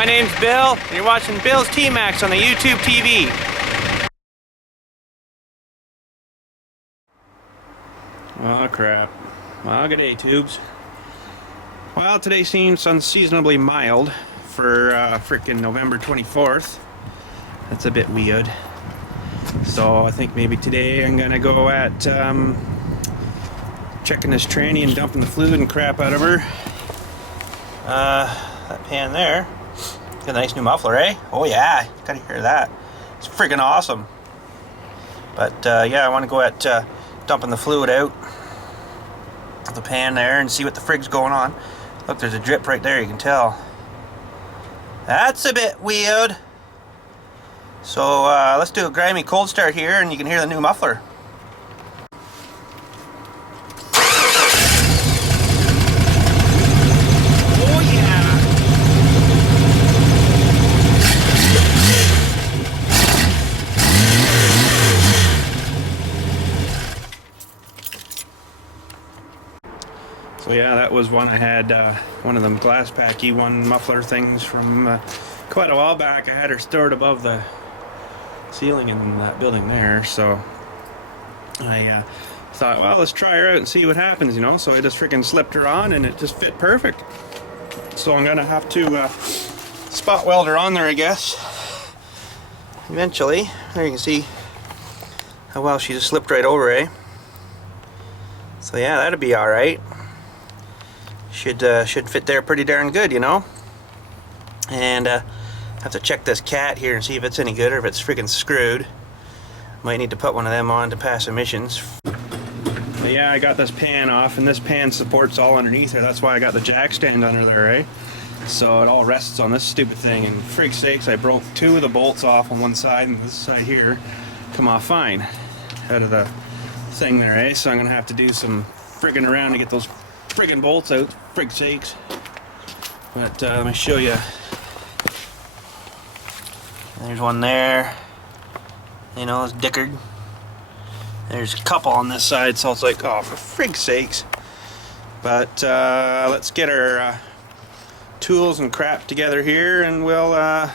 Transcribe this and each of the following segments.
My name's Bill, and you're watching BILLSTMAXX on the YouTube TV. Oh crap. Well, good day, tubes. Well, today seems unseasonably mild for frickin' November 24th. That's a bit weird. So I think maybe today I'm gonna go at checking this tranny and dumping the fluid and crap out of her. That pan there. Got a nice new muffler, eh? Oh yeah, gotta hear that. It's freaking awesome. But yeah, I want to go at dumping the fluid out of the pan there and see what the frig's going on. Look, there's a drip right there, you can tell. That's a bit weird. So let's do a grimy cold start here and you can hear the new muffler. So yeah, that was one I had, one of them glass pack E1 muffler things from quite a while back. I had her stored above the ceiling in that building there, so I thought, well, let's try her out and see what happens, you know. So I just freaking slipped her on and it just fit perfect. So I'm gonna have to spot weld her on there, I guess, eventually. There you can see how well she just slipped right over, eh? So yeah, that'd be alright. Should fit there pretty darn good, you know. And have to check this cat here and see if it's any good or if it's freaking screwed. Might need to put one of them on to pass emissions. But yeah, I got this pan off, and this pan supports all underneath her. That's why I got the jack stand under there, right? So it all rests on this stupid thing. And frig sakes, I broke two of the bolts off on one side, and this side here come off fine out of the thing there, eh? So I'm gonna have to do some frigging around to get those friggin' bolts out, frig sakes. But let me show you. There's one there. You know, it's dickered. There's a couple on this side, so it's like, oh, for frig sakes. But let's get our tools and crap together here, and we'll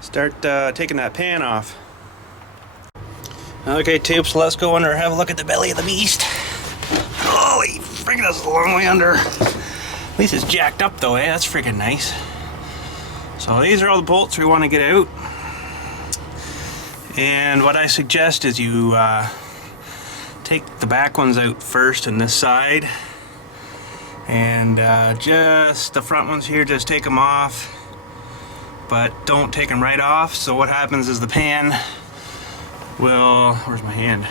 start taking that pan off. Okay, tubes, so let's go under and have a look at the belly of the beast. Holy friggin', that's a long way under. At least it's jacked up though, eh? That's freaking nice. So these are all the bolts we want to get out. And what I suggest is you take the back ones out first on this side. And just the front ones here, just take them off. But don't take them right off. So what happens is the pan will, where's my hand?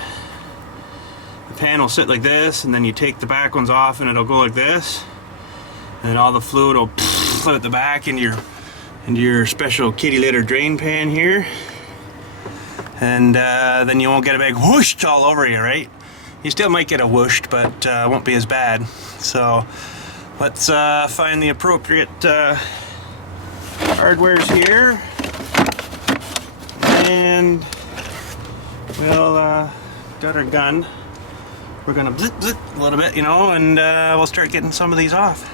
The pan will sit like this, and then you take the back ones off and it'll go like this. And all the fluid will float the back into your special kitty litter drain pan here. And then you won't get a big whoosh all over you, right? You still might get a whoosh, but it won't be as bad. So let's find the appropriate hardwares here. And we'll got our gun. We're gonna zip zip a little bit, you know, and we'll start getting some of these off.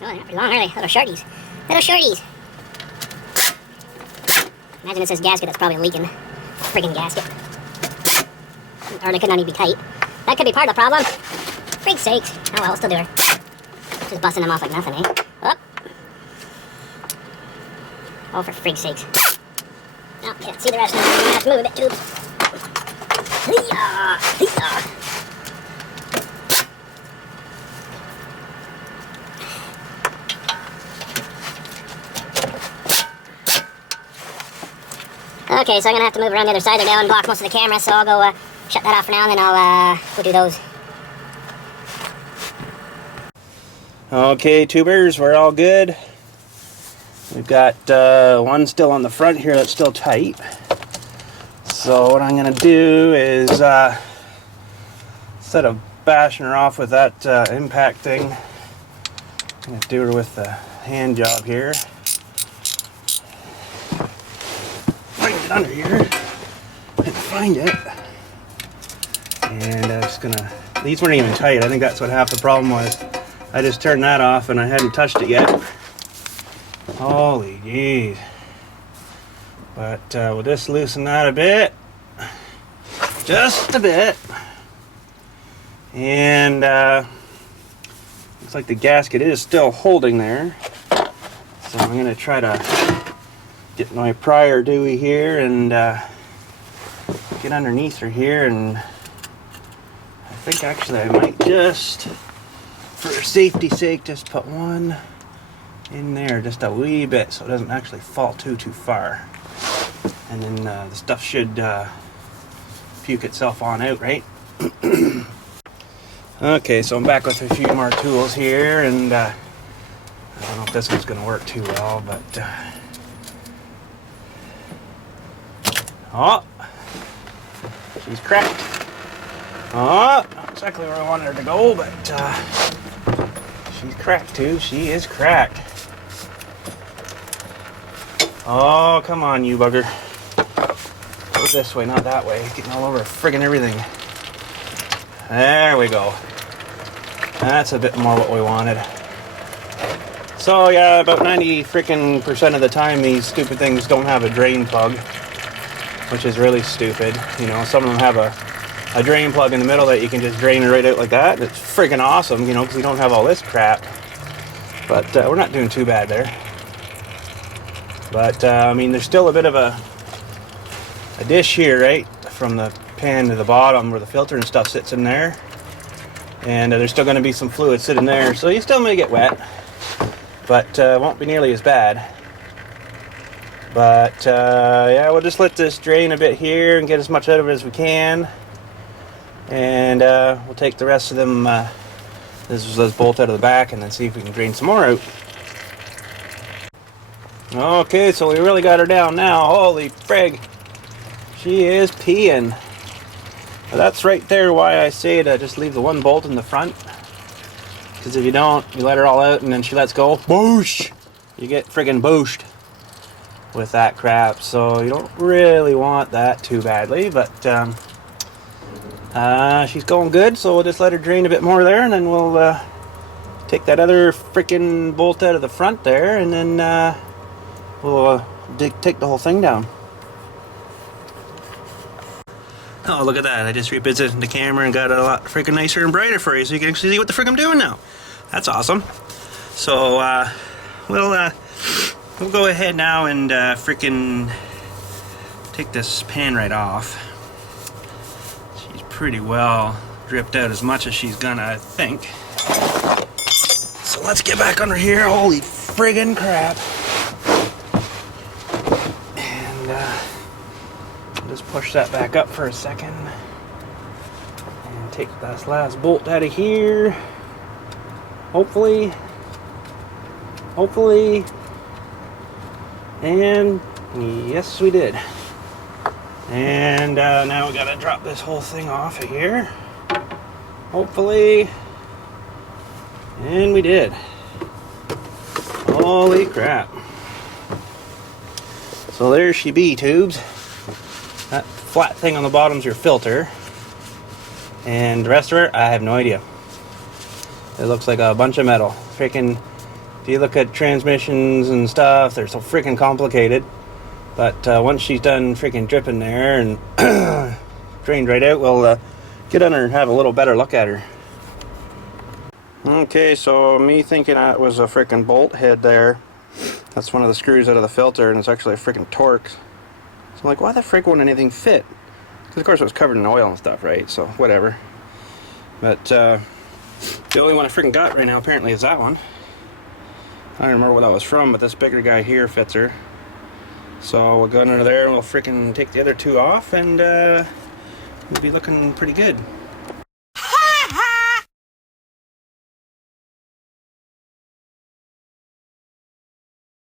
Oh, they're not pretty long, are they? Little shorties. Little shorties. Imagine it's this gasket that's probably leaking. Friggin' gasket. Or they could not even be tight. That could be part of the problem. Frig sakes. Oh well, we'll still do her. Just busting them off like nothing, eh? Oh, oh for frig sakes. Oh, can't see the rest of them. I'm gonna have to move a bit, tubes. Hee-yah! Hee-yah! Okay, so I'm gonna have to move around the other side there now and block most of the camera, so I'll go shut that off for now, and then I'll go do those. Okay, tubers, we're all good. We've got one still on the front here that's still tight. So what I'm gonna do is instead of bashing her off with that impact thing, I'm gonna do her with the hand job here. Get under here and find it, and I'm just gonna, these weren't even tight. I think that's what half the problem was. I just turned that off and I hadn't touched it yet. Holy jeez. But we'll just loosen that a bit. Just a bit. And looks like the gasket is still holding there. So I'm going to try to get my prior dewey here and get underneath her here, and I think actually I might just, for safety's sake, just put one in there just a wee bit so it doesn't actually fall too far. And then the stuff should puke itself on out, right? Okay, so I'm back with a few more tools here, and I don't know if this one's going to work too well, but oh, she's cracked. Oh, not exactly where I wanted her to go, but she's cracked too. She is cracked. Oh, come on, you bugger. Go this way, not that way. Getting all over friggin' everything. There we go. That's a bit more what we wanted. So yeah, about 90% of the time these stupid things don't have a drain plug, which is really stupid. You know, some of them have a drain plug in the middle that you can just drain it right out like that. It's freaking awesome, you know, because you don't have all this crap. But we're not doing too bad there. But I mean, there's still a bit of a dish here, right, from the pan to the bottom where the filter and stuff sits in there, and there's still going to be some fluid sitting there, so you still may get wet, but won't be nearly as bad. But yeah, we'll just let this drain a bit here and get as much out of it as we can, and we'll take the rest of them, this bolt out of the back, and then see if we can drain some more out. Okay, so we really got her down now. Holy frig, she is peeing. Well, that's right there why I say to just leave the one bolt in the front, because if you don't, you let her all out and then she lets go, boosh, you get friggin' booshed with that crap. So you don't really want that too badly, but she's going good, so we'll just let her drain a bit more there, and then we'll take that other frickin' bolt out of the front there, and then we'll take the whole thing down. Oh, look at that. I just repositioned the camera and got it a lot freaking nicer and brighter for you, so you can actually see what the frick I'm doing now. That's awesome. So, we'll go ahead now and freaking take this pan right off. She's pretty well dripped out as much as she's gonna, I think. So let's get back under here. Holy friggin' crap. Just push that back up for a second and take this last bolt out of here. Hopefully, and yes, we did. And now we gotta drop this whole thing off of here. Hopefully, and we did. Holy crap. So there she be, tubes. That flat thing on the bottom's your filter, and the rest of it, I have no idea. It looks like a bunch of metal. Freaking, if you look at transmissions and stuff, they're so freaking complicated. But once she's done freaking dripping there and drained right out, we'll get under and have a little better look at her. Okay, so me thinking that was a freaking bolt head there. That's one of the screws out of the filter, and it's actually a freaking Torx. So I'm like, why the frick won't anything fit? Because of course it was covered in oil and stuff, right? So whatever. But the only one I freaking got right now apparently is that one. I don't remember what that was from, but this bigger guy here fits her. So we'll go under there and we'll freaking take the other two off, and we'll be looking pretty good.